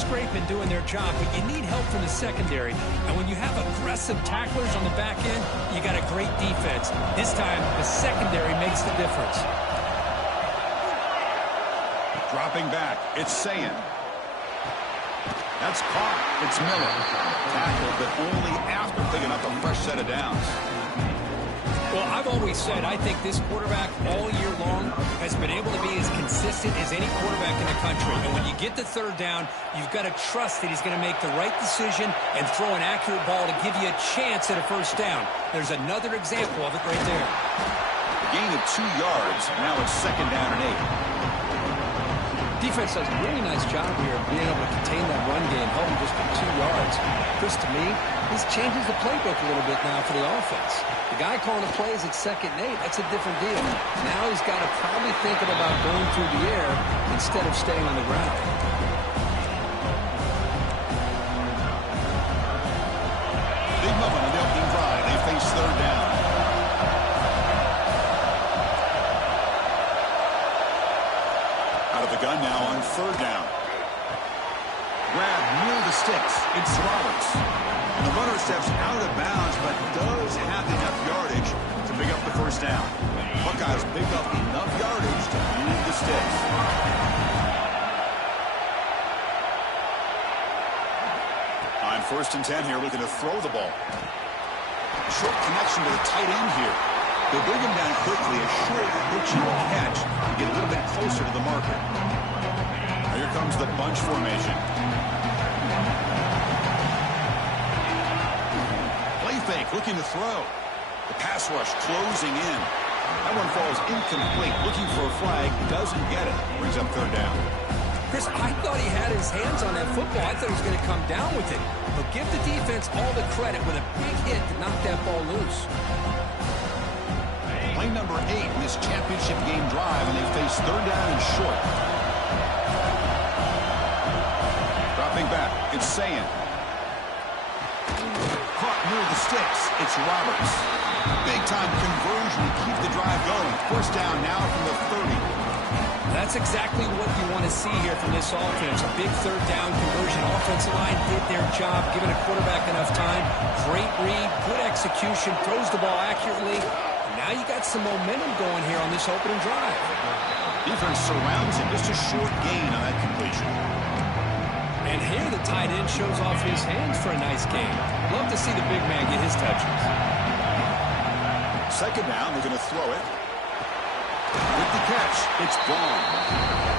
scraping, doing their job, but you need help from the secondary. And when you have aggressive tacklers on the back end, you got a great defense. This time, the secondary makes the difference. Dropping back, it's Sayin. That's caught. It's Miller. Tackled, but only after picking up a fresh set of downs. Well, I've always said I think this quarterback all year long has been able to be as consistent as any quarterback in the country. And when you get the third down, you've got to trust that he's going to make the right decision and throw an accurate ball to give you a chance at a first down. There's another example of it right there. Gain of 2 yards. Now it's 2nd down and 8. Defense does a really nice job here of being able to contain that run game, held him just for 2 yards. Chris, to me, this changes the playbook a little bit now for the offense. The guy calling the plays at 2nd and 8, that's a different deal. Now he's got to probably think about going through the air instead of staying on the ground. Big moment on the opening drive. They face 3rd down. Out of the gun now on 3rd down. Grab near the sticks. It's Roberts. And the runner steps out of bounds, but does have enough yardage to pick up the first down. Buckeyes pick up enough yardage to move the sticks. On 1st and 10 here, looking to throw the ball. Short connection to the tight end here. They bring him down quickly. A short, pitching catch to get a little bit closer to the marker. Here comes the bunch formation. Play fake, looking to throw. The pass rush closing in. That one falls incomplete. Looking for a flag, doesn't get it. Brings up 3rd down. Chris, I thought he had his hands on that football. I thought he was going to come down with it. But give the defense all the credit with a big hit to knock that ball loose. Play number 8 in this championship game drive, and they face 3rd down and short. Dropping back, it's Sayin. Caught near the sticks, it's Roberts. Big-time conversion to keep the drive going. 1st down now from the 30. That's exactly what you want to see here from this offense. A big 3rd down conversion. Offensive line did their job, giving a quarterback enough time. Great read, good execution, throws the ball accurately. Now you got some momentum going here on this opening drive. Defense surrounds him. Just a short gain on that completion. And here the tight end shows off his hands for a nice game. Love to see the big man get his touches. 2nd down, they're going to throw it. With the catch, it's Braun.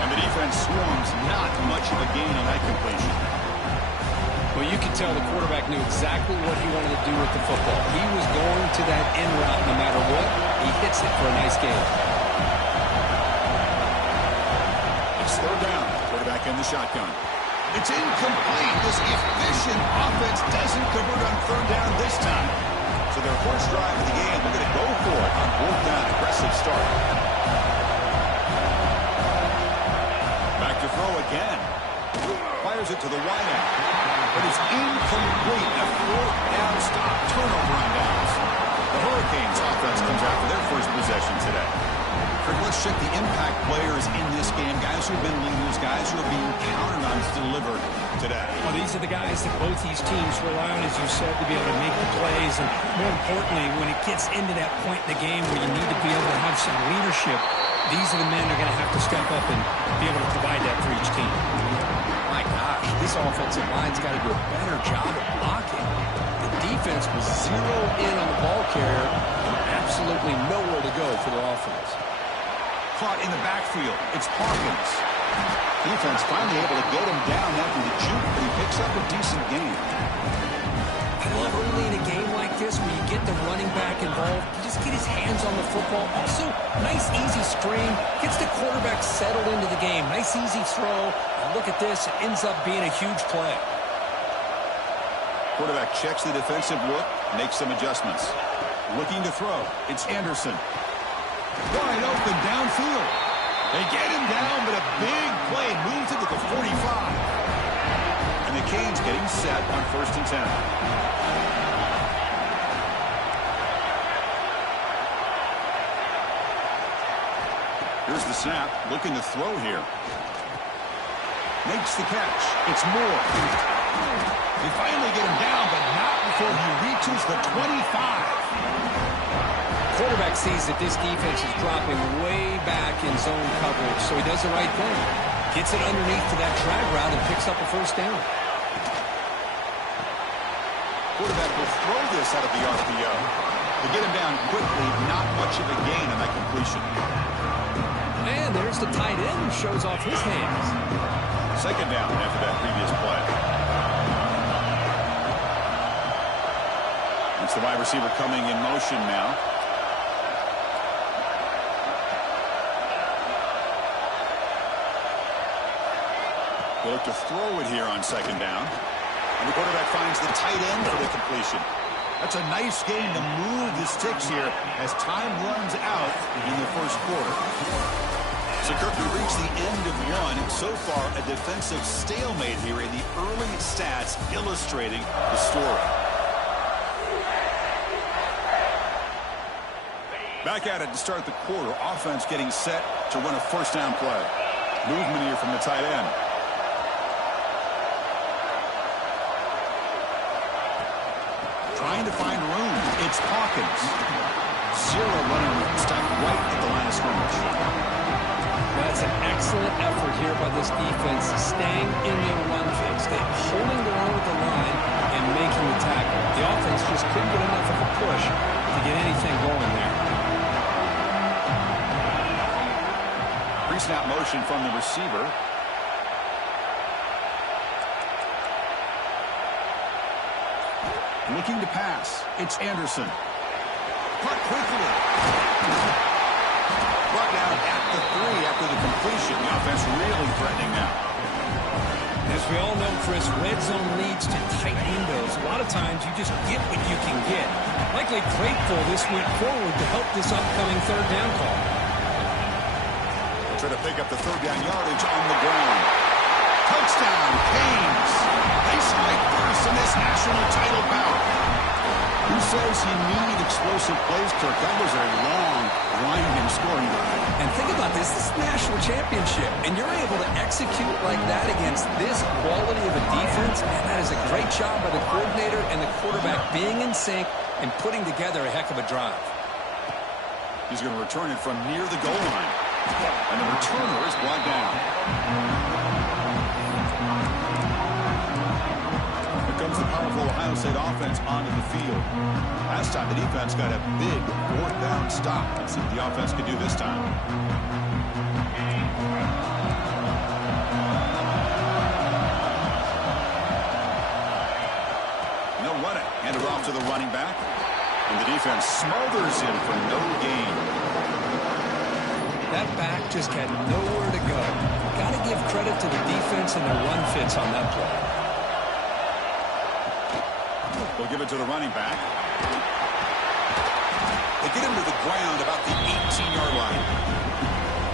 And the defense swarms. Not much of a gain on that completion. Well, you can tell the quarterback knew exactly what he wanted to do with the football. He was going to that end route no matter what. He hits it for a nice gain. It's 3rd down. Quarterback in the shotgun. It's incomplete. This efficient offense doesn't convert on 3rd down this time. So their first drive of the game, they're going to go for it on 4th down. Aggressive start. Back to throw again. Fires it to the wideout. But it's incomplete. A 4th down stop. Turnover on downs. The Hurricanes offense comes out for their first possession today. Let's check the impact players in this game. Guys who have been leaders, guys who are being counted on to deliver today. Well, these are the guys that both these teams rely on, as you said, to be able to make the plays. And more importantly, when it gets into that point in the game where you need to be able to have some leadership, these are the men that are going to have to step up and be able to provide that for each team. My gosh, this offensive line's got to do a better job of blocking. The defense was zeroed in on the ball carrier and absolutely nowhere to go for the offense. Caught in the backfield. It's Hawkins. Defense finally able to get him down after the juke, but he picks up a decent gain. I love early in a game like this where you get the running back involved. You just get his hands on the football. Also, nice easy screen. Gets the quarterback settled into the game. Nice easy throw. And look at this. It ends up being a huge play. Quarterback checks the defensive look, makes some adjustments. Looking to throw. It's Anderson. Wide open downfield. They get him down, but a big play moves it to the 45. And the Canes getting set on 1st and 10. Here's the snap. Looking to throw here. Makes the catch. It's Moore. They finally get him down, but not before he reaches the 25. Quarterback sees that this defense is dropping way back in zone coverage, so he does the right thing. Gets it underneath to that drag route and picks up a first down. Quarterback will throw this out of the RPO. They get him down quickly, not much of a gain on that completion. And there's the tight end who shows off his hands. Second down after that previous play. It's the wide receiver coming in motion now. They look to throw it here on second down. And the quarterback finds the tight end for the completion. That's a nice game to move the sticks here as time runs out in the first quarter. So Kirk, we reached the end of one. So far, a defensive stalemate here in the early stats illustrating the story. Back at it to start the quarter. Offense getting set to run a first down play. Movement here from the tight end. Trying to find room. It's Hawkins. Zero running room. Stopped right at the line of scrimmage. That's an excellent effort here by this defense, staying in their run fix. They're holding their own with the line and making the tackle. The offense just couldn't get enough of a push to get anything going there. Pre-snap motion from the receiver. Looking to pass. It's Anderson. Caught quickly. Brought down at the 3 after the completion. The offense really threatening now. As we all know, Chris, red zone leads to tight windows. A lot of times you just get what you can get. Likely grateful this went forward to help this upcoming third down call. They'll try to pick up the third down yardage on the ground. Touchdown, Canes. They select first in this national title bout. Who says you need explosive plays, Kirk? That was a long, winding scoring drive. And think about this. This is a national championship, and you're able to execute like that against this quality of a defense, and that is a great job by the coordinator and the quarterback being in sync and putting together a heck of a drive. He's going to return it from near the goal line. And the returner is brought down. Here comes the powerful Ohio State offense onto the field. Last time the defense got a big fourth down stop. Let's see what the offense can do this time. And they'll run it. Hand it off to the running back. And the defense smothers him for no gain. That back just had nowhere to go. Got to give credit to the defense and their run fits on that play. They'll give it to the running back. They get him to the ground about the 18-yard line.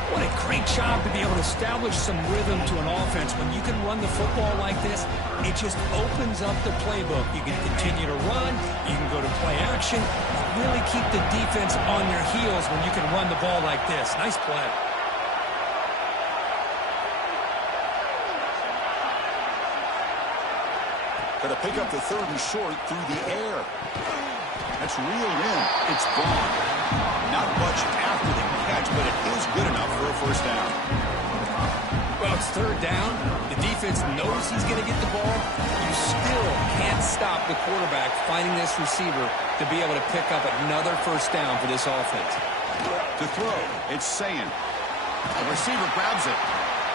What a great job to be able to establish some rhythm to an offense. When you can run the football like this, it just opens up the playbook. You can continue to run. You can go to play action. Really keep the defense on your heels when you can run the ball like this. Nice play. Got to pick up the third and short through the air. That's reeled in. It's gone. Not much after the catch, but it is good enough for a first down. Well, it's third down. The defense knows he's going to get the ball. You still can't stop the quarterback finding this receiver to be able to pick up another first down for this offense. To throw, it's Sayin. The receiver grabs it.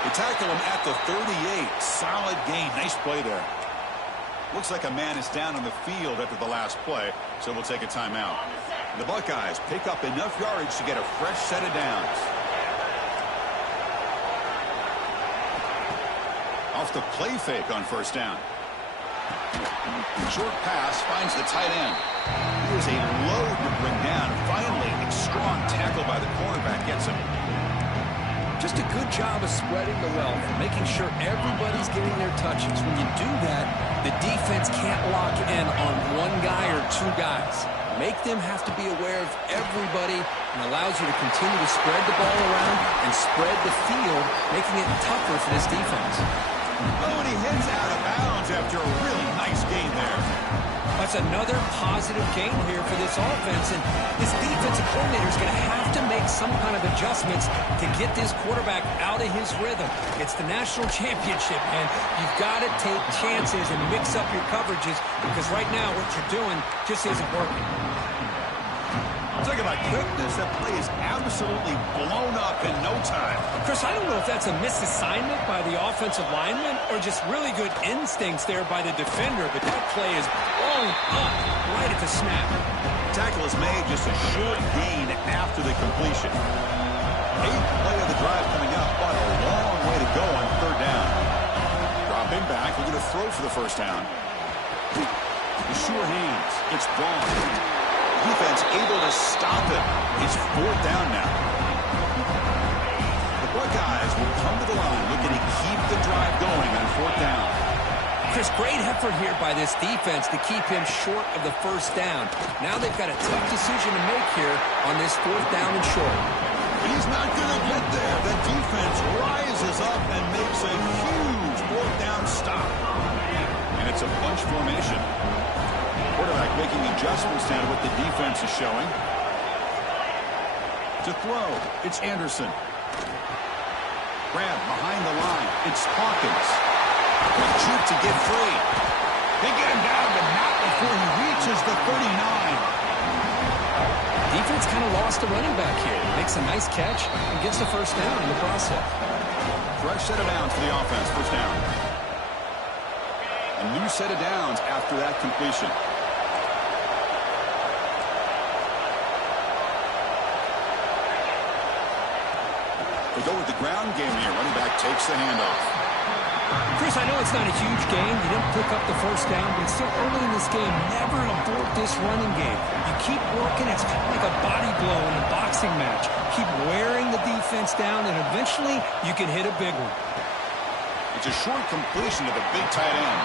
They tackle him at the 38. Solid gain. Nice play there. Looks like a man is down on the field after the last play, so we'll take a timeout. The Buckeyes pick up enough yardage to get a fresh set of downs. Off the play fake on first down. Short pass finds the tight end. Here's a load to bring down. Finally, a strong tackle by the cornerback gets him. Just a good job of spreading the wealth, making sure everybody's getting their touches. When you do that, the defense can't lock in on one guy or two guys. Make them have to be aware of everybody and allows you to continue to spread the ball around and spread the field, making it tougher for this defense. Oh, and he hits out of bounds after a really nice gain there. That's another positive gain here for this offense, and this defensive coordinator is going to have to make some kind of adjustments to get this quarterback out of his rhythm. It's the national championship, man. You've got to take chances and mix up your coverages, because right now what you're doing just isn't working. Talk about quickness. That play is absolutely blown up in no time. Chris, I don't know if that's a misassignment by the offensive lineman or just really good instincts there by the defender, but that play is blown up right at the snap. Tackle is made, just a short gain after the completion. 8th play of the drive coming up, but a long way to go on 3rd down. Dropping back, looking to throw for the first down. The sure hands. It's Braun. Defense able to stop him. It's 4th down now. The Buckeyes will come to the line looking to keep the drive going on 4th down. Chris, great effort here by this defense to keep him short of the first down. Now they've got a tough decision to make here on this 4th down and short. He's not going to get there. The defense rises up and makes a huge 4th down stop. And it's a bunch formation. Quarterback making adjustments down to what the defense is showing. To throw, it's Anderson. Grab behind the line, it's Hawkins. Quick juke to get free. They get him down, but not before he reaches the 39. Defense kind of lost a running back here. Makes a nice catch and gets the first down in the process. Fresh set of downs for the offense, first down. A new set of downs after that completion. They go with the ground game here. Running back takes the handoff. Chris, I know it's not a huge game. You didn't pick up the first down, but it's still early in this game. Never abort this running game. You keep working. It's kind of like a body blow in a boxing match. Keep wearing the defense down, and eventually you can hit a big one. It's a short completion to the big tight end.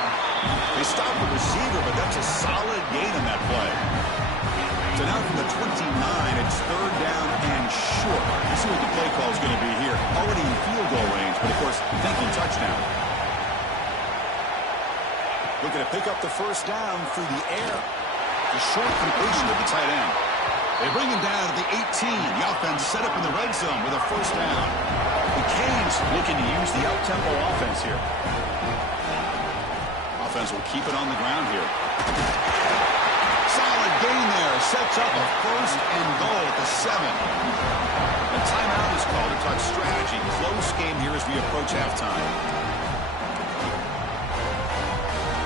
They stop the receiver, but that's a solid gain on that play. So now from the 29, it's 3rd down and short. Let's see what the play call is going to be here. Already in field goal range, but of course, thinking touchdown. Looking to pick up the first down through the air. The short completion to the tight end. They bring him down to the 18. The offense set up in the red zone with a first down. The Canes looking to use the up-tempo offense here. Offense will keep it on the ground here. Solid gain there. Sets up a 1st and goal at the 7. A timeout is called to talk strategy. Close game here as we approach halftime.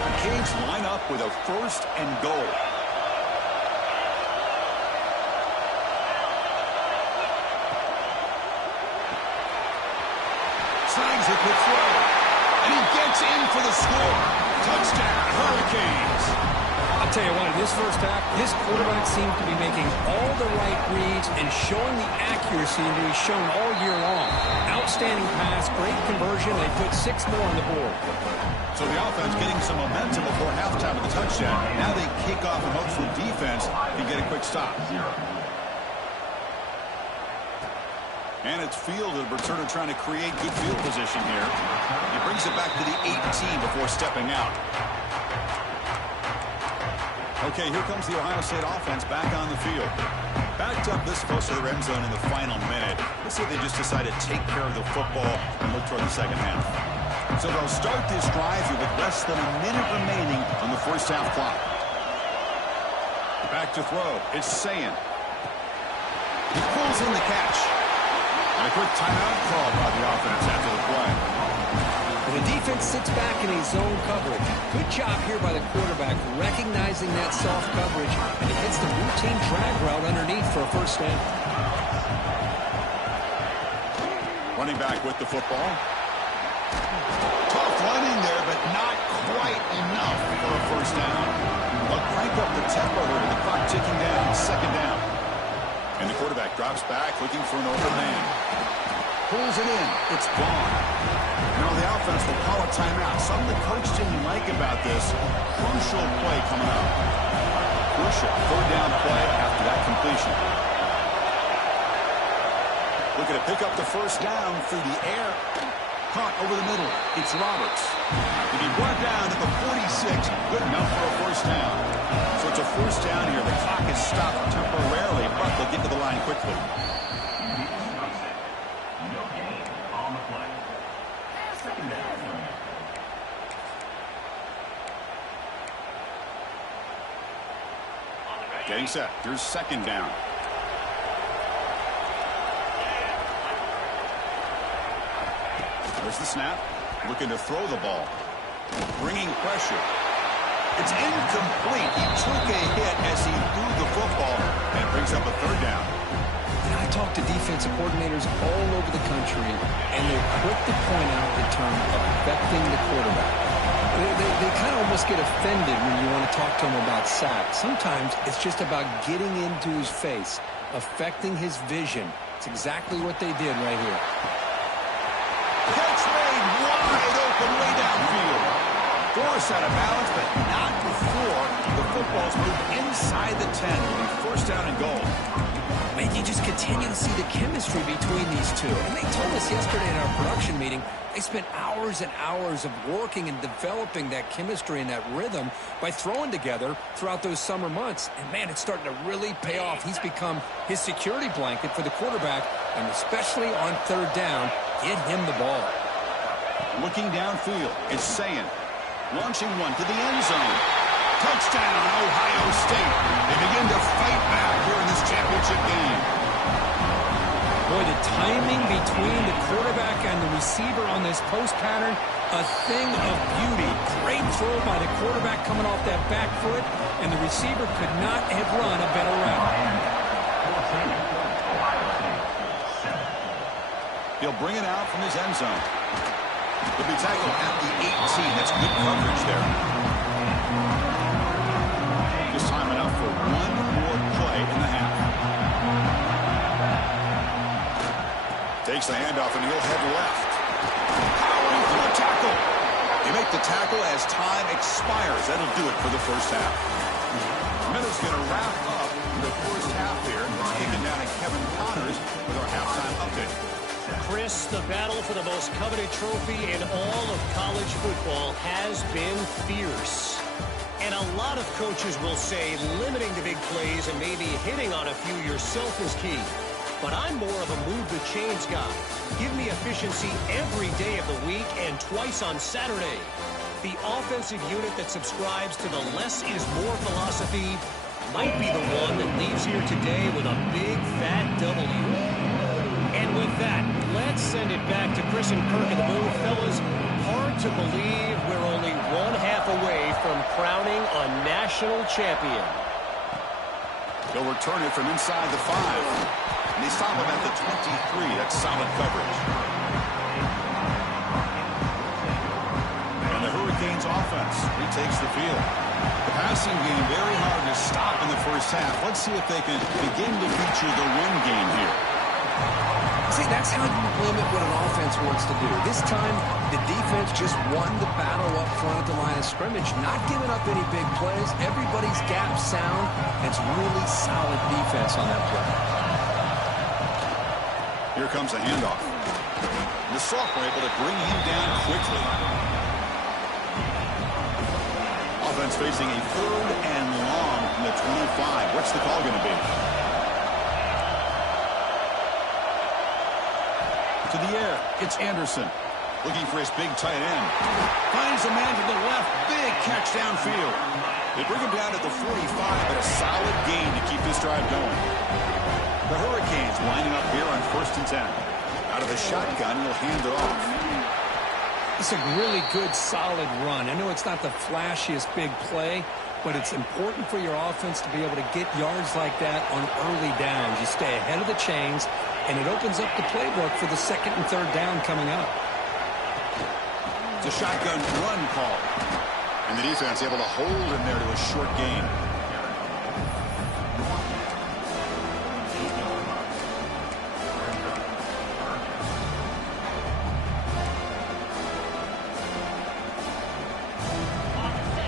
The Canes line up with a 1st and goal. Slides it with throw. And he gets in for the score. Touchdown, Hurricanes. I'll tell you what, in this first half, this quarterback seems to be making all the right reads and showing the accuracy that he's shown all year long. Outstanding pass, great conversion. They put 6 more on the board. So the offense getting some momentum before halftime with the touchdown. Now they kick off and hope for defense can get a quick stop. And it's fielded. Returner trying to create good field position here. He brings it back to the 18 before stepping out. Okay, here comes the Ohio State offense back on the field. Backed up this close to the end zone in the final minute. Let's see if they just decide to take care of the football and look toward the second half. So they'll start this drive here with less than a minute remaining on the first half clock. Back to throw. It's Sayin. He pulls in the catch. And a quick timeout call by the offense after the play. The defense sits back in a zone coverage. Good job here by the quarterback recognizing that soft coverage, and he hits the routine drag route underneath for a first down. Running back with the football. Tough running there, but not quite enough for a first down. They'll crank up the tempo here with the clock ticking down. 2nd down. And the quarterback drops back looking for an open man. Pulls it in. It's Braun. Now the offense will call a timeout. Something the coach didn't like about this. Crucial play coming up. Crucial 3rd down play after that completion. Looking to pick up the first down through the air. Caught over the middle. It's Roberts. To be brought down at the 46. Good enough for a first down. So it's a first down here. The clock is stopped temporarily, but they'll get to the line quickly. Getting set. Here's second down. There's the snap. Looking to throw the ball. Bringing pressure. It's incomplete. He took a hit as he threw the football, and it brings up a third down. And I talk to defensive coordinators all over the country, and they're quick to point out the term affecting the quarterback. They kind of almost get offended when you want to talk to them about sacks. Sometimes it's just about getting into his face, affecting his vision. It's exactly what they did right here. Catch made wide open way downfield. Force out of balance, but not before the football's moved inside the 10. It'll be first down and goal. Man, you just continue to see the chemistry between these two. And they told us yesterday in our production meeting, they spent hours and hours of working and developing that chemistry and that rhythm by throwing together throughout those summer months. And, man, it's starting to really pay off. He's become his security blanket for the quarterback, and especially on third down, get him the ball. Looking downfield, it's Sayin. Launching one to the end zone. Touchdown, Ohio State. They begin to fight back here in this championship game. Boy, the timing between the quarterback and the receiver on this post pattern, a thing of beauty. Great throw by the quarterback coming off that back foot, and the receiver could not have run a better route. He'll bring it out from his end zone. He'll be tackled at the 18. That's good coverage there. Just time enough for one more play in the half. Takes the handoff, and he'll head left. Powering through a tackle. They make the tackle as time expires. That'll do it for the first half. Minutes going to wrap up the first half here. It's kicking down to Kevin Connors with our halftime update. Chris, the battle for the most coveted trophy in all of college football has been fierce. And a lot of coaches will say limiting the big plays and maybe hitting on a few yourself is key. But I'm more of a move the chains guy. Give me efficiency every day of the week and twice on Saturday. The offensive unit that subscribes to the less is more philosophy might be the one that leaves here today with a big fat W. And with that, let's send it back to Chris and Kirk in the booth. Fellas, hard to believe we're only one half away from crowning a national champion. They'll return it from inside the 5. And they stop him at the 23. That's solid coverage. And the Hurricanes offense retakes the field. The passing game very hard to stop in the first half. Let's see if they can begin to feature the run game here. See, that's how you limit what an offense wants to do. This time, the defense just won the battle up front at the line of scrimmage, not giving up any big plays. Everybody's gap sound. It's really solid defense on that play. Here comes a handoff. The sophomore able to bring him down quickly. Offense facing a third and long from the 25. What's the call going to be? To the air, it's Anderson. Looking for his big tight end. Finds a man to the left. Big catch downfield. They bring him down at the 45, but a solid gain to keep this drive going. The Hurricanes lining up here on 1st and 10. Out of the shotgun, he'll hand it off. It's a really good, solid run. I know it's not the flashiest big play, but it's important for your offense to be able to get yards like that on early downs. You stay ahead of the chains, and it opens up the playbook for the second and third down coming up. It's a shotgun run call. And the defense able to hold him there to a short gain.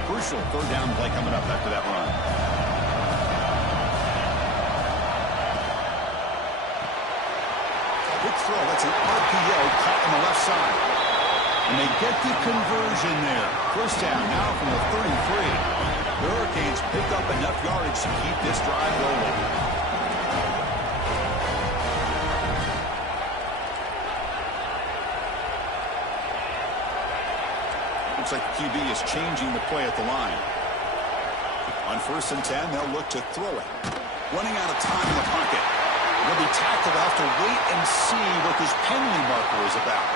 Crucial third down play coming up after that run. Quick throw. That's an RPO caught on the left side. And they get the conversion there. First down now from the 33. The Hurricanes pick up enough yardage to keep this drive rolling. Looks like the QB is changing the play at the line. On 1st and 10, they'll look to throw it. Running out of time in the pocket. They'll be tackled. They'll have to wait and see what this penalty marker is about.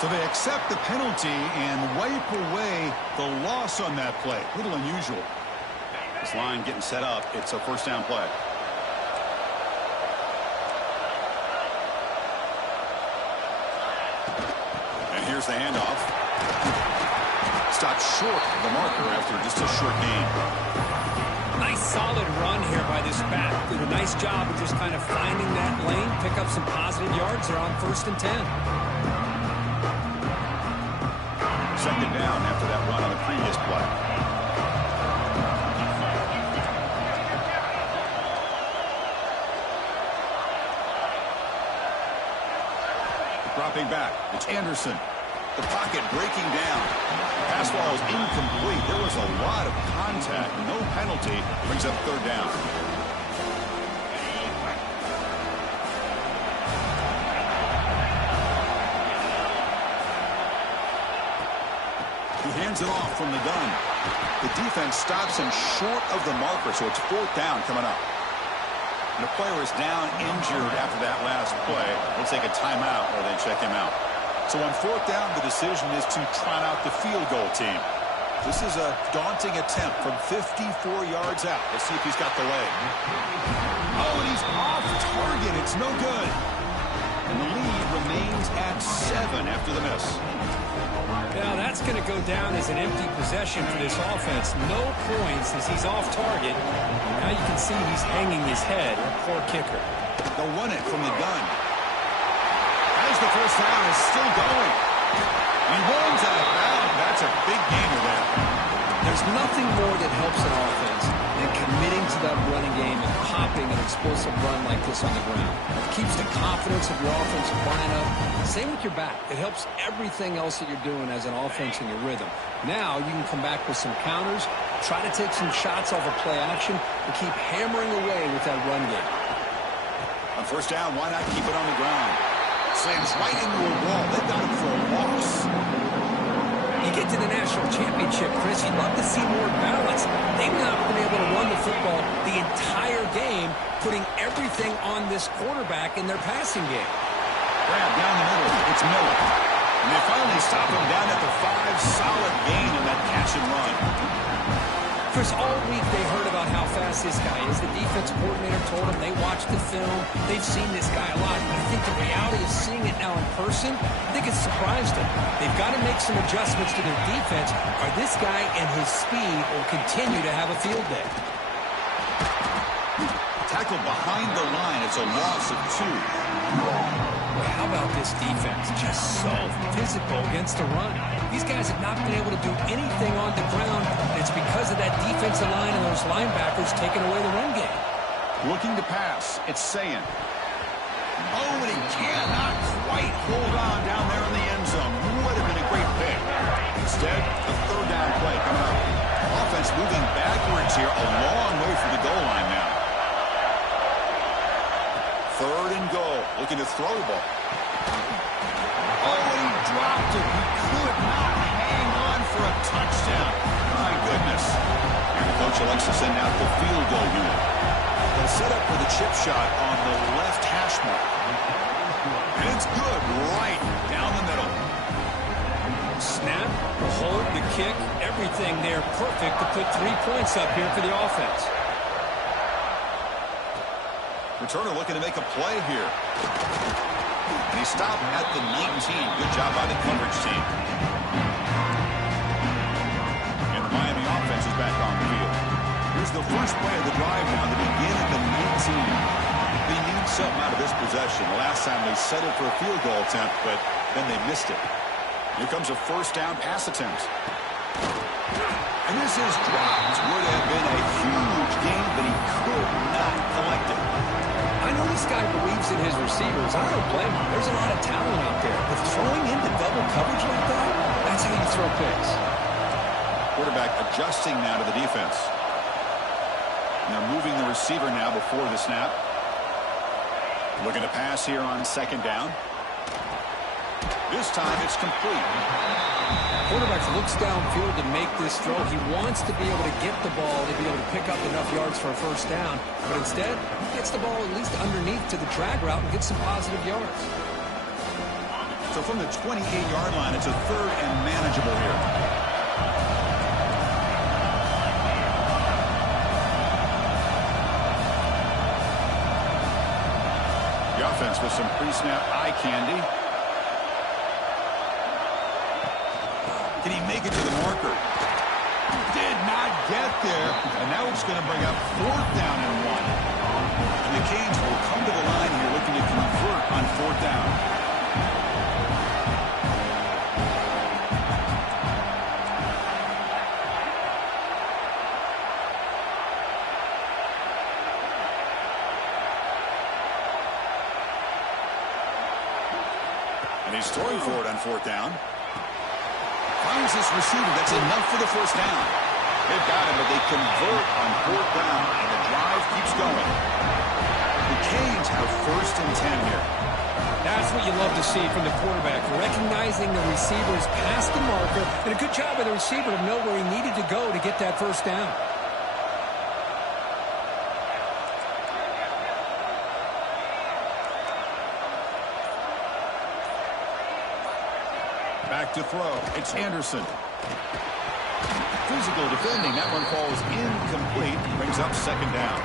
So they accept the penalty and wipe away the loss on that play. A little unusual. This line getting set up. It's a 1st down play. And here's the handoff. Stopped short of the marker after just a short gain. Nice solid run here by this back. Did a nice job of just kind of finding that lane, pick up some positive yards. They're on 1st and 10. 2nd down after that run on the previous play. Dropping back, it's Anderson. The pocket breaking down. Pass ball is incomplete. There was a lot of contact. No penalty. Brings up 3rd down. He hands it off from the gun. The defense stops him short of the marker, so it's 4th down coming up. And the player is down injured after that last play. They'll take a timeout or they check him out. So on 4th down, the decision is to trot out the field goal team. This is a daunting attempt from 54 yards out. Let's see if he's got the leg. Oh, and he's off target. It's no good. And the lead remains at 7 after the miss. Now that's going to go down as an empty possession for this offense. No points as he's off target. And now you can see he's hanging his head. Poor kicker. They'll run it from the gun. As the 1st down is still going. He runs out of bounds. That's a big gainer there. There's nothing more that helps an offense than committing to that running game and popping an explosive run like this on the ground. It keeps the confidence of your offensive lineup. Same with your back. It helps everything else that you're doing as an offense in your rhythm. Now you can come back with some counters, try to take some shots off of play action, and keep hammering away with that run game. On 1st down, why not keep it on the ground? Slams right into a wall. They've got him for a loss. You get to the national championship, Chris, you'd love to see more balance. They've not been able to run the football the entire game, putting everything on this quarterback in their passing game. Grab down the middle. It's Miller. And they finally stop him down at the 5. Solid gain on that catch and run. Chris, all week they heard about how fast this guy is. The defense coordinator told them they watched the film. They've seen this guy a lot. But I think the reality of seeing it now in person, I think it's surprised them. They've got to make some adjustments to their defense, or this guy and his speed will continue to have a field day. Tackled behind the line. It's a loss of 2. Well, how about this defense? Just so physical against the run. These guys have not been able to do anything on the ground. And it's because of that defensive line and those linebackers taking away the run game. Looking to pass. It's Sayan. Oh, and he cannot quite hold on down there in the end zone. Would have been a great pick. Instead, the 3rd down play coming up. Offense moving backwards here. A long way from the goal line now. 3rd and goal. Looking to throw the ball. Oh, and he dropped it. He could not hang on for a touchdown. My goodness. Here the coach elects to send out the field goal unit. They'll set up for the chip shot on the left hash mark. And it's good right down the middle. Snap, the hold, the kick, everything there perfect to put 3 points up here for the offense. Returner looking to make a play here. And he stopped at the 19. Good job by the coverage team. And the Miami offense is back on the field. Here's the first play of the drive now to begin at the 19. They need something out of this possession. The last time they settled for a field goal attempt, but then they missed it. Here comes a 1st down pass attempt. And this is dropped. Would have been a huge gain, but he could not collect it. this guy believes in his receivers. I don't blame him. There's a lot of talent out there. But throwing into double coverage like that, that's how you throw picks. Quarterback adjusting now to the defense. And they're moving the receiver now before the snap. Looking to pass here on second down. This time it's complete. Quarterback looks downfield to make this throw. He wants to be able to get the ball to be able to pick up enough yards for a first down. But instead, he gets the ball at least underneath to the drag route and gets some positive yards. So from the 28-yard line, it's a third and manageable here. The offense with some pre-snap eye candy. Can he make it to the marker? Did not get there. And now it's going to bring up fourth down and 1. And the Canes will come to the line here looking to convert on fourth down. And he's throwing for it on fourth down. Finds this receiver. That's enough for the first down. They've got him, but they convert on fourth down, and the drive keeps going. The Canes have first and 10 here. That's what you love to see from the quarterback, recognizing the receiver's past the marker, and a good job by the receiver to know where he needed to go to get that first down. Back to throw. It's Anderson. Physical defending. That one falls incomplete. Brings up second down.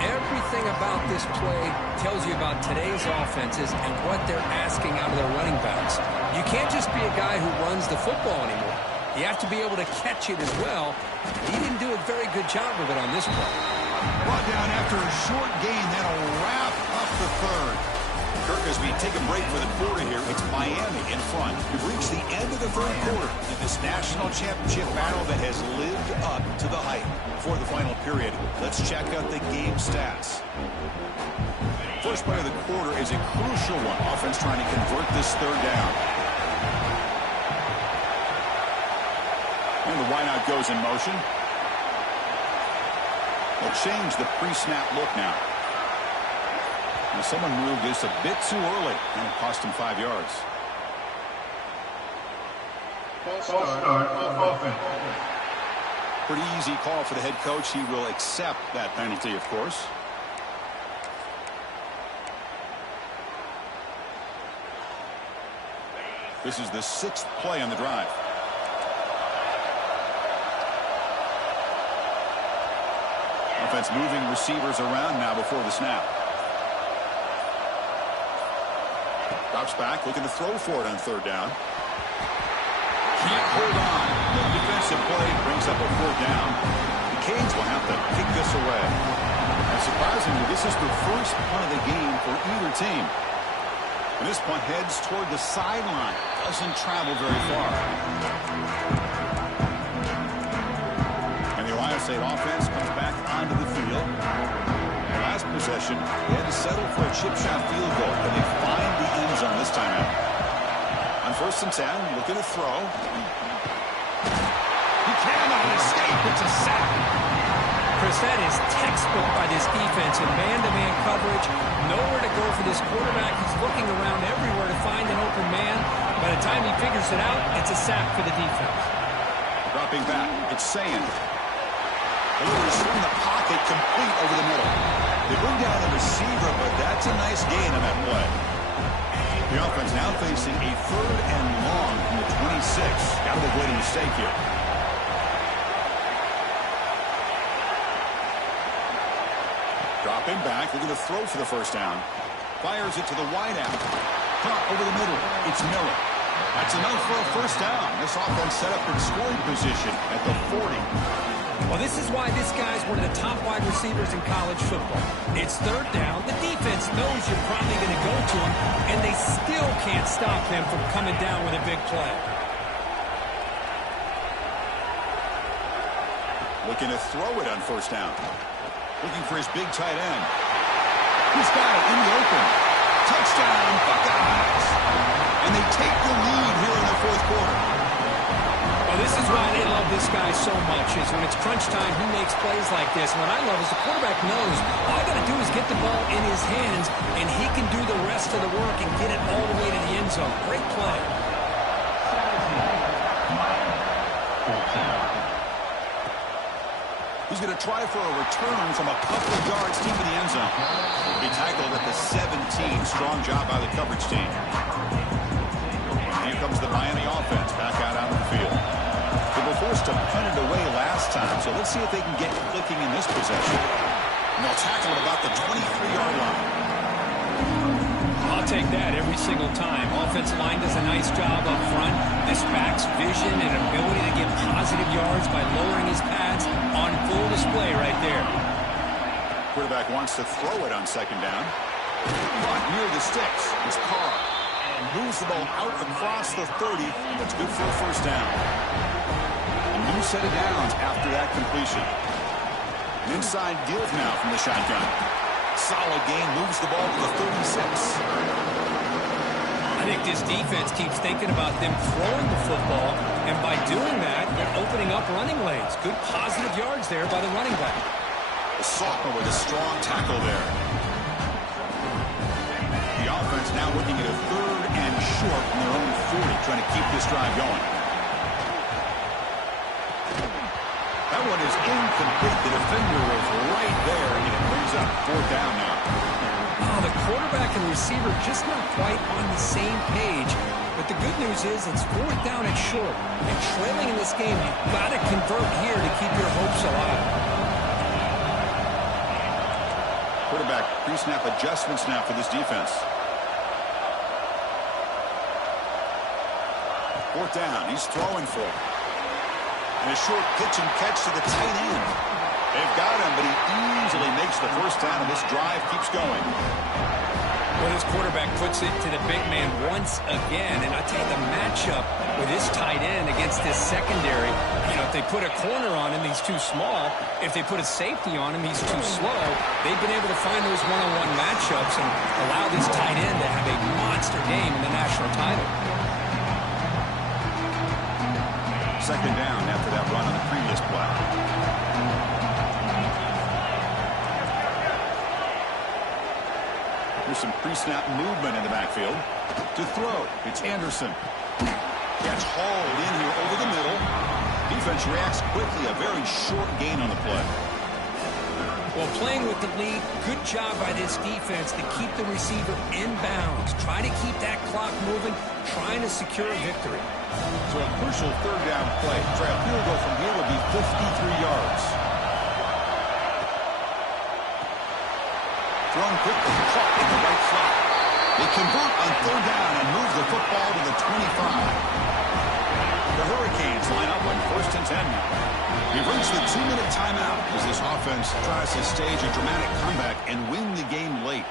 Everything about this play tells you about today's offenses and what they're asking out of their running backs. You can't just be a guy who runs the football anymore. You have to be able to catch it as well. He didn't do a very good job of it on this play. Brought down after a short gain. That'll wrap up the third. Kirk, as we take a break for the quarter here, it's Miami in front. We've reached the end of the third quarter in this national championship battle that has lived up to the hype. For the final period, let's check out the game stats. First play of the quarter is a crucial one. Offense trying to convert this third down. And the wideout goes in motion. They'll change the pre-snap look now. And someone moved this a bit too early, and it cost him 5 yards. Pretty easy call for the head coach. He will accept that penalty, of course. This is the 6th play on the drive. Offense moving receivers around now before the snap. Drops back, looking to throw for it on third down. Can't hold on. The defensive play brings up a fourth down. The Canes will have to kick this away. And surprisingly, this is the first punt of the game for either team. And this punt heads toward the sideline. Doesn't travel very far. And the Ohio State offense comes back onto the field. Last possession, they had to settle for a chip shot field goal, and they find the end zone this time out. On first and 10, looking to throw. He cannot escape. It's a sack. Chris, that is textbook by this defense in man-to-man coverage. Nowhere to go for this quarterback. He's looking around everywhere to find an open man. By the time he figures it out, it's a sack for the defense. Dropping back, it's Sand. Delivers from the pocket, complete over the middle. They bring down the receiver, but that's a nice gain on that play. The offense now facing a third and long from the 26. Got to avoid a mistake here. Dropping back, looking to throw for the first down. Fires it to the wideout. Caught over the middle. It's Miller. That's enough for a first down. This offense set up in scoring position at the 40. Well, this is why this guy's one of the top wide receivers in college football. It's third down. The defense knows you're probably going to go to him, and they still can't stop him from coming down with a big play. Looking to throw it on first down. Looking for his big tight end. He's got it in the open. Touchdown, Buckeyes. And they take the lead here in the fourth quarter. Well, this is why they love this guy so much, is when it's crunch time, he makes plays like this. And what I love is the quarterback knows all I got to do is get the ball in his hands, and he can do the rest of the work and get it all the way to the end zone. Great play. He's going to try for a return from a couple of yards deep in the end zone. He'll be tackled at the 17. Strong job by the coverage team. Here comes the Miami offense back out on the field. They were forced to punt it away last time, so let's see if they can get clicking in this possession. And they'll tackle it about the 23-yard line. I'll take that every single time. Offensive line does a nice job up front. This back's vision and ability to get positive yards by lowering his pads on full display right there. Quarterback wants to throw it on second down. But near the sticks, it's Carr. And moves the ball out across the 30. That's good for a first down. A new set of downs after that completion. An inside give now from the shotgun. Solid gain, moves the ball to the 36. I think this defense keeps thinking about them throwing the football, and by doing that, they're opening up running lanes. Good positive yards there by the running back. The sophomore with a strong tackle there. The offense now looking at a 3rd and short from their own 40, trying to keep this drive going. That one is incomplete. The defender was right there, and it brings up 4th down now. Oh, the quarterback and receiver just not quite on the same page. But the good news is it's 4th down and short. And trailing in this game, you've got to convert here to keep your hopes alive. Quarterback pre-snap adjustments now for this defense. 4th down. He's throwing for it. And a short pitch and catch to the tight end. They've got him, but he easily makes the first down, and this drive keeps going. Well, this quarterback puts it to the big man once again. And I tell you, the matchup with this tight end against this secondary, you know, if they put a corner on him, he's too small. If they put a safety on him, he's too slow. They've been able to find those one-on-one matchups and allow this tight end to have a monster game in the national title. Second down after that run on the previous play. There's some pre-snap movement in the backfield. To throw, it's Anderson. Gets hauled in here over the middle. Defense reacts quickly. A very short gain on the play. Well, playing with the lead, good job by this defense to keep the receiver in bounds. Try to keep that clock moving, trying to secure a victory. So a crucial 3rd down play. Try a field goal from here would be 53 yards. Thrown quickly, caught in the right slot. They convert on 3rd down and move the football to the 25. The Hurricanes line up on 1st and 10 now. We've reached the 2-minute timeout as this offense tries to stage a dramatic comeback and win the game late.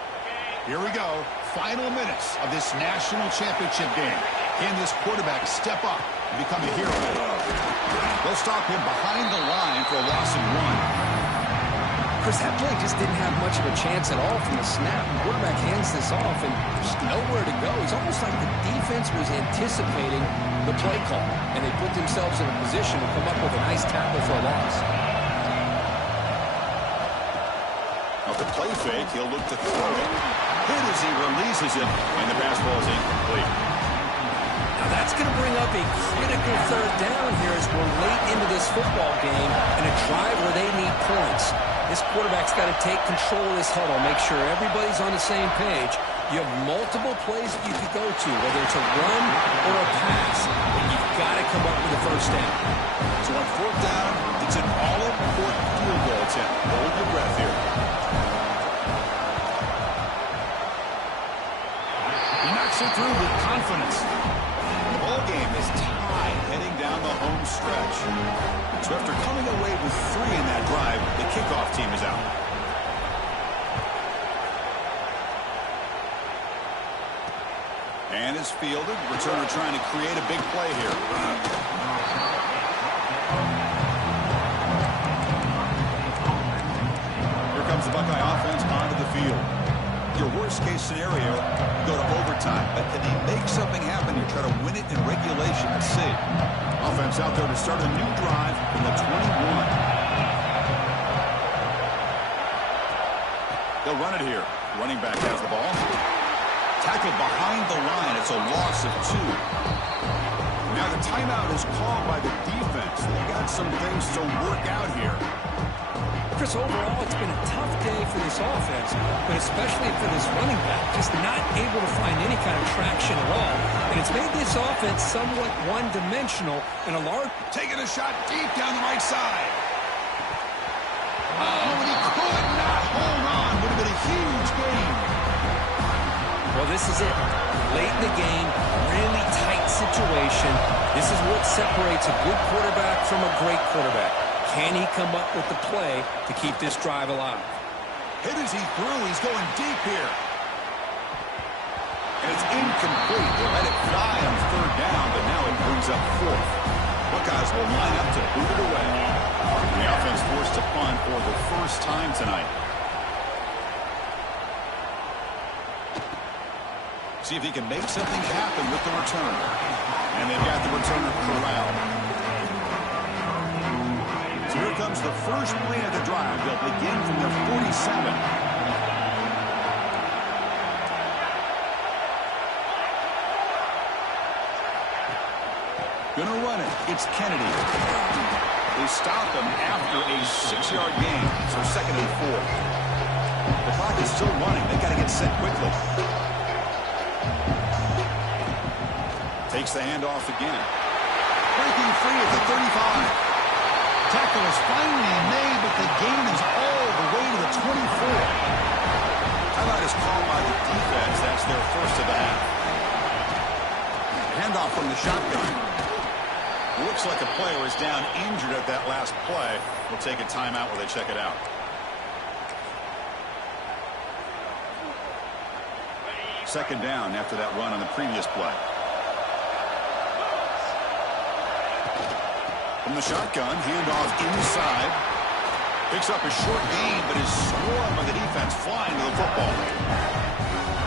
Here we go. Final minutes of this national championship game. Can this quarterback step up and become a hero? They'll stop him behind the line for a loss of 1. Chris, that play just didn't have much of a chance at all from the snap. The quarterback hands this off and there's nowhere to go. It's almost like the defense was anticipating the play call, and they put themselves in a position to come up with a nice tackle for a loss. Off the play fake, he'll look to throw it. Hit as he releases it, and the pass ball is incomplete. Now that's going to bring up a critical 3rd down here as we're late into this football game in a drive where they need points. This quarterback's got to take control of this huddle, make sure everybody's on the same page. You have multiple plays that you could go to, whether it's a run or a pass, but you've got to come up with a first down. So on 4th down, it's an all-important field goal attempt. Hold your breath here. He knocks it through with confidence. The ball game is tied heading down the home stretch. So after coming away with 3 in that drive, the kickoff team is out. And is fielded. Returner trying to create a big play here. Here comes the Buckeye offense onto the field. your worst-case scenario, you go to overtime. But can they make something happen? You try to win it in regulation. Let's see. Offense out there to start a new drive from the 21. They'll run it here. Running back has the ball. Tackled behind the line. It's a loss of 2. Now the timeout is called by the defense. They got some things to work out here. Chris, overall, it's been a tough day for this offense, but especially for this running back, just not able to find any kind of traction at all. And it's made this offense somewhat one-dimensional and a large... Taking a shot deep down the right side. Oh, and he could not hold on. Would have been a huge gain. Well, this is it. Late in the game, really tight situation. This is what separates a good quarterback from a great quarterback. Can he come up with the play to keep this drive alive? Hit as he threw. He's going deep here. And it's incomplete. They let it fly on 3rd down, but now it brings up 4th. Buckeyes will line up to boot it away. And the offense forced to punt for the first time tonight. See if he can make something happen with the return. And they've got the returner corralled. So here comes the first play of the drive. They'll begin from their 47. Gonna run it. It's Kennedy. They stop him after a 6-yard gain. So 2nd and 4. The clock is still running. They got to get set quickly. Takes the handoff again. Breaking free at the 35. Tackle is finally made, but the gain is all the way to the 24. Timeout is called by the defense. That's their first of the half. Handoff from the shotgun. Looks like a player is down injured at that last play. We'll take a timeout while they check it out. Second down after that run on the previous play. From the shotgun, handoff inside. Picks up a short gain, but is swarmed by the defense flying to the football.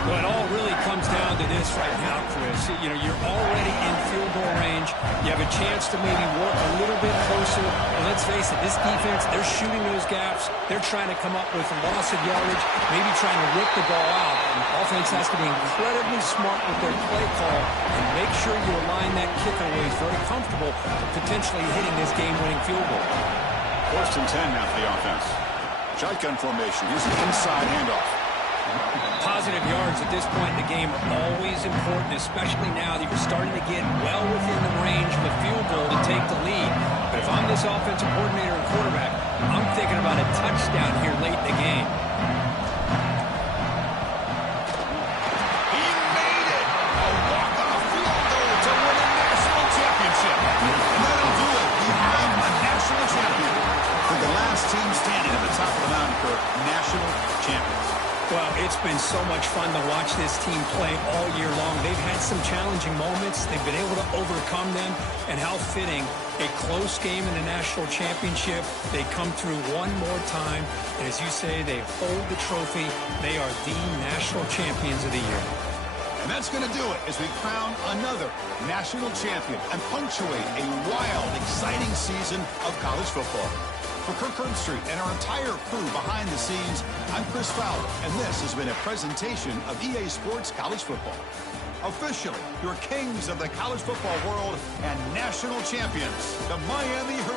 Well, it all really comes down to this right now, Chris. You know, you're already in field goal range. You have a chance to maybe work a little bit closer. And let's face it, this defense, they're shooting those gaps. They're trying to come up with a loss of yardage, maybe trying to rip the ball out. And offense has to be incredibly smart with their play call and make sure you align that kicker where he's very comfortable potentially hitting this game-winning field goal. 1st and 10 now for the offense. Shotgun formation. Here's an inside handoff. Positive yards at this point in the game are always important, especially now that you're starting to get well within the range of a field goal to take the lead. But if I'm this offensive coordinator and quarterback, I'm thinking about a touchdown here late in the game. He made it! A walk-off field goal to win a national championship. And that'll do it. He won a national champion. For the last team standing at the top of the mountain for national champions. Well, it's been so much fun to watch this team play all year long. They've had some challenging moments. They've been able to overcome them. And how fitting, a close game in the national championship. They come through one more time. And as you say, they hold the trophy. They are the national champions of the year. And that's going to do it as we crown another national champion and punctuate a wild, exciting season of college football. For Kirk Herbstreit and our entire crew behind the scenes, I'm Chris Fowler, and this has been a presentation of EA Sports College Football. Officially, your kings of the college football world and national champions, the Miami Hurricanes.